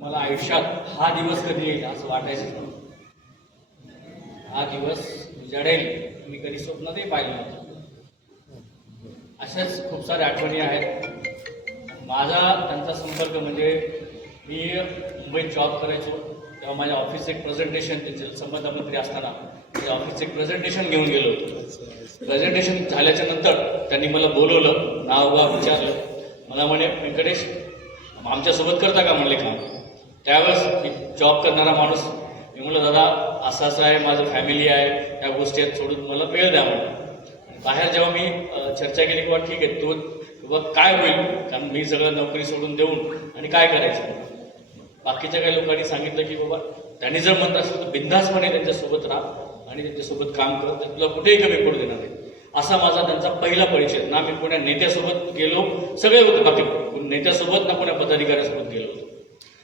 मला आयुष्यात हा दिवस कधी येईल असं वाटायचं. हा दिवस उजाडेल मी कधी स्वप्नातही पाहिलं नव्हतं. अशाच खूप साऱ्या आठवणी आहेत. माझा त्यांचा संपर्क म्हणजे मी मुंबईत जॉब करायचो तेव्हा माझ्या ऑफिसचं एक प्रेझेंटेशन, त्यांचे संबंध मंत्री असताना त्या ऑफिसचं एक प्रेझेंटेशन घेऊन गेलो होतो. प्रेझेंटेशन झाल्याच्या नंतर त्यांनी मला बोलवलं, नाव गाव विचारलं. मला म्हणे, व्यंकटेश आमच्यासोबत करता का म्हणले काम. त्यावेळेस मी जॉब करणारा माणूस, मी म्हटलं दादा असं असं आहे, माझं फॅमिली आहे, त्या गोष्टी आहेत, सोडून मला वेळ द्या म्हणून. बाहेर जेव्हा मी चर्चा केली किंवा ठीक आहे तो किंवा काय होईल, कारण मी सगळं नोकरी सोडून देऊन आणि काय करायचं. बाकीच्या काही लोकांनी सांगितलं की बाबा त्यांनी जर म्हणत असेल तर बिंदासपणे त्यांच्यासोबत राहा आणि त्यांच्यासोबत काम करत, तुला कुठेही कमी पडू देणार नाही. असा माझा त्यांचा पहिला परिचय. ना मी कोण्या नेत्यासोबत गेलो, सगळे होते बाकी नेत्यासोबत, ना कोण्या पदाधिकाऱ्यासोबत गेलो होतो.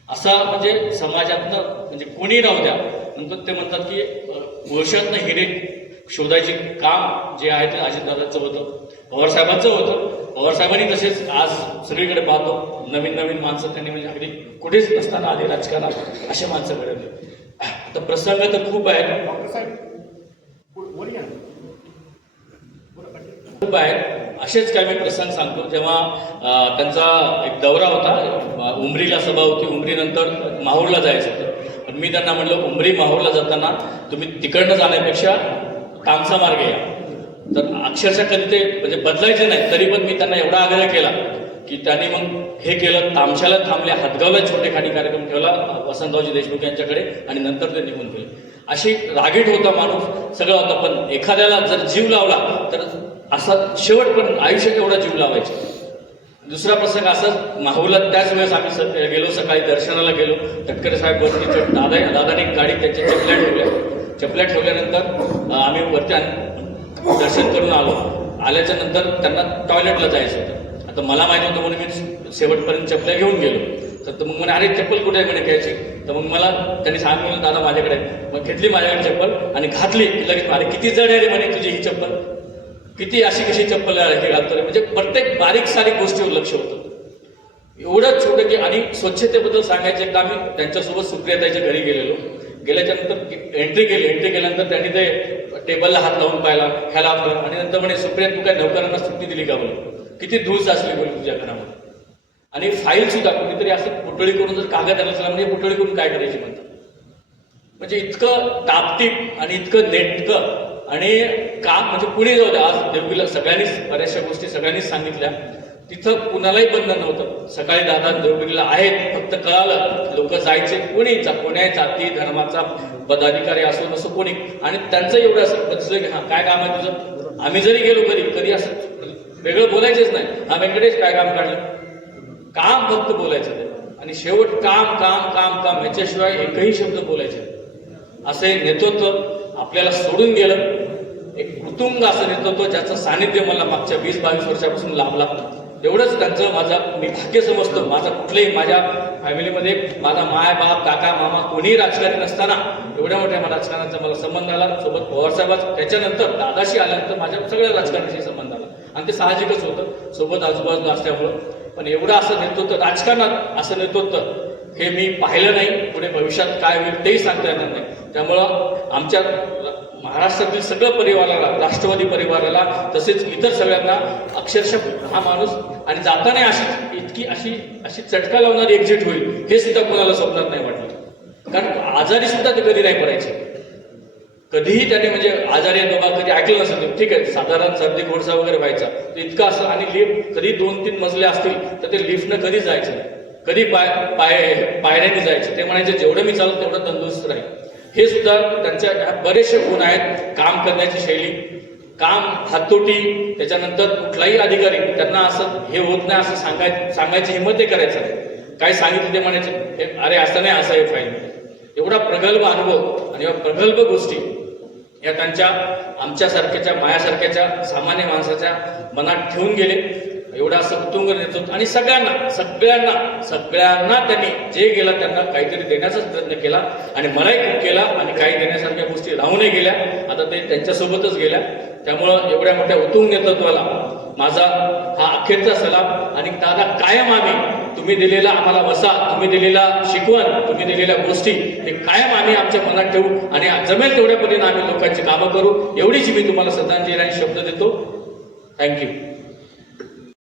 असा म्हणजे समाजातनं म्हणजे कोणी राहू द्या. नंतर ते म्हणतात की कोळशातनं हिरे शोधायचे काम जे आहे ते अजितदादांचं होतं, पवारसाहेबांचं होतं. पवारसाहेबांनी तसेच आज सगळीकडे पाहतो नवीन नवीन माणसं त्यांनी म्हणजे अगदी कुठेच नसताना आधी राजकारणात असे माणसं घडवले. तर प्रसंग तर खूप आहेत, खूप आहेत. असेच काही मी प्रसंग सांगतो. जेव्हा त्यांचा एक दौरा होता, उमरीला सभा होती, उमरीनंतर माहूरला जायचं होतं. पण मी त्यांना म्हटलं उमरी माहूरला जाताना तुम्ही तिकडनं जाण्यापेक्षा तामसा मार्ग या. तर अक्षरशः कधी ते म्हणजे बदलायचे नाही, तरी पण मी त्यांना एवढा आग्रह केला की त्यांनी मग हे केलं. तामशाला थांबले, हातगावला छोटेखानी कार्यक्रम ठेवला वसंतरावजी देशमुख यांच्याकडे आणि नंतर ते निघून गेले. अशी रागीट होता माणूस, सगळं होता. पण एखाद्याला जर जीव लावला तर असा शेवट पण आयुष्यात एवढा जीव लावायचा. दुसरा प्रसंग असाच, माहूरला त्याच वेळेस आम्ही गेलो, सकाळी दर्शनाला गेलो. तटकरे साहेब वरती दादाने गाडी त्यांच्या चपल्या ठेवल्यानंतर आम्ही वरती दर्शन करून आलो. आल्याच्या नंतर त्यांना टॉयलेटला जायचं होतं. आता मला माहिती होतं म्हणून मी शेवटपर्यंत चपल्या घेऊन गेलो. तर मग म्हणे अरे चप्पल कुठे आहे म्हणे घ्यायची. तर मग मला त्यांनी सांगितलं दादा माझ्याकडे. मग घेतली माझ्याकडे चप्पल आणि घातली की लगेच अरे किती जड आहे रे म्हणे तुझी ही चप्पल, किती अशी कशी चप्पल हे घालतो रे. म्हणजे प्रत्येक बारीक सारीक गोष्टीवर लक्ष होतं. एवढंच छोटं की आणि स्वच्छतेबद्दल सांगायचं, एकदा आम्ही त्यांच्यासोबत सुप्रियाताईच्या घरी गेलेलो. गेल्याच्या नंतर एंट्री केल्यानंतर त्यांनी ते टेबलला हात लावून पाहिला, ह्याला आणि नंतर म्हणे सुप्रिया तू काय नौकरांना सुट्टी दिली का बोल, किती धूळ असली बोल तुझ्या घरामध्ये. आणि फाईल सुद्धा कोणीतरी असं पुतळी करून जर कागद आला म्हणजे पुतळी करून काय करायची म्हणतात. म्हणजे इतकं टापटीप आणि इतकं नेटकं आणि काम म्हणजे पुढे जाऊ द्या. आज देवगीला सगळ्यांनीच बऱ्याचशा गोष्टी सगळ्यांनीच सांगितल्या, तिथं कुणालाही बंधन नव्हतं. सकाळी दादा देवगिरीला आहेत, फक्त कळालं लोक जायचे, कोण्या जाती धर्माचा पदाधिकारी असो नसो कोणी, आणि त्यांचं एवढं असं बसलं की हा काय काम आहे तुझं. आम्ही जरी गेलो कधी असं वेगळं बोलायचेच नाही, हा व्यंकटेश काय काम काढलं, काम फक्त बोलायचं ते. आणि शेवट काम काम काम काम याच्याशिवाय एकही शब्द बोलायचे. असे नेतृत्व आपल्याला सोडून गेलं. एक कुटुंब असं नेतृत्व ज्याचं सानिध्य मला मागच्या 20-22 वर्षापासून लाभला. एवढंच त्यांचं मी भाग्य समजतो. माझा कुठल्याही माझ्या फॅमिलीमध्ये माझा माय बाप काका मामा कोणीही राजकारणी नसताना एवढ्या मोठ्या राजकारणाचा मला संबंध आला. सोबत पवारसाहेबांचा, त्याच्यानंतर दादाशी आल्यानंतर माझ्या सगळ्या राजकारणाशी संबंध आला. आणि ते साहजिकच होतं सोबत आजूबाजूला असल्यामुळं. पण एवढं असं नेतृत्व राजकारणात असं नेतृत्व हे मी पाहिलं नाही. पुढे भविष्यात काय होईल तेही सांगता येणार नाही. त्यामुळं आमच्या महाराष्ट्रातील सगळं परिवाराला, राष्ट्रवादी परिवाराला तसेच इतर सगळ्यांना अक्षरशः हा माणूस आणि जाताना अशी चटका लावणारी एक्झिट होईल हे सुद्धा कोणाला स्वप्नात नाही वाटलं. कारण आजारी सुद्धा ते कधी नाही पडायचे. कधीही त्याने म्हणजे आजारी बाबा कधी ऐकलं नसेल. ठीक आहे साधारण सर्दी घोडसा वगैरे व्हायचा तर इतकं असं. आणि लिफ्ट कधी 2-3 मजले असतील तर ते लिफ्टनं कधी जायचं नाही, कधी पायऱ्याने जायचं. ते म्हणायचे जेवढं मी चालू तेवढं तंदुरुस्त राहील. हे सुद्धा त्यांच्या बरेचसे गुण आहेत. काम करण्याची शैली, काम हातोटी, त्याच्यानंतर कुठलाही अधिकारी त्यांना असं हे होत नाही असं सांगायची हिंमत ते करायचं नाही. काय सांगितलं ते म्हणायचे अरे असं नाही, असं आहे फाईल. एवढा प्रगल्भ अनुभव आणि प्रगल्भ गोष्टी या त्यांच्या आमच्यासारख्याच्या मायासारख्याच्या सामान्य माणसाच्या मनात ठेवून गेले. एवढं असं कुटुंब नेतृत्व आणि सगळ्यांना त्यांनी जे गेलं त्यांना काहीतरी देण्याचाच प्रयत्न केला आणि मलाही खूप केला. आणि काही देण्यासारख्या गोष्टी राहूनही गेल्या, आता ते त्यांच्यासोबतच गेल्या. त्यामुळं एवढ्या मोठ्या उत्तुंग नेतृत्वाला माझा हा अखेरचा सलाम. आणि दादा कायम आम्ही तुम्ही दिलेला आम्हाला वसा, तुम्ही दिलेला शिकवण, तुम्ही दिलेल्या गोष्टी हे कायम आम्ही आमच्या मनात ठेवू आणि जमेल तेवढ्या परीने आम्ही लोकांची कामं करू. एवढीच मी तुम्हाला श्रद्धांजली आणि शब्द देतो. थँक्यू.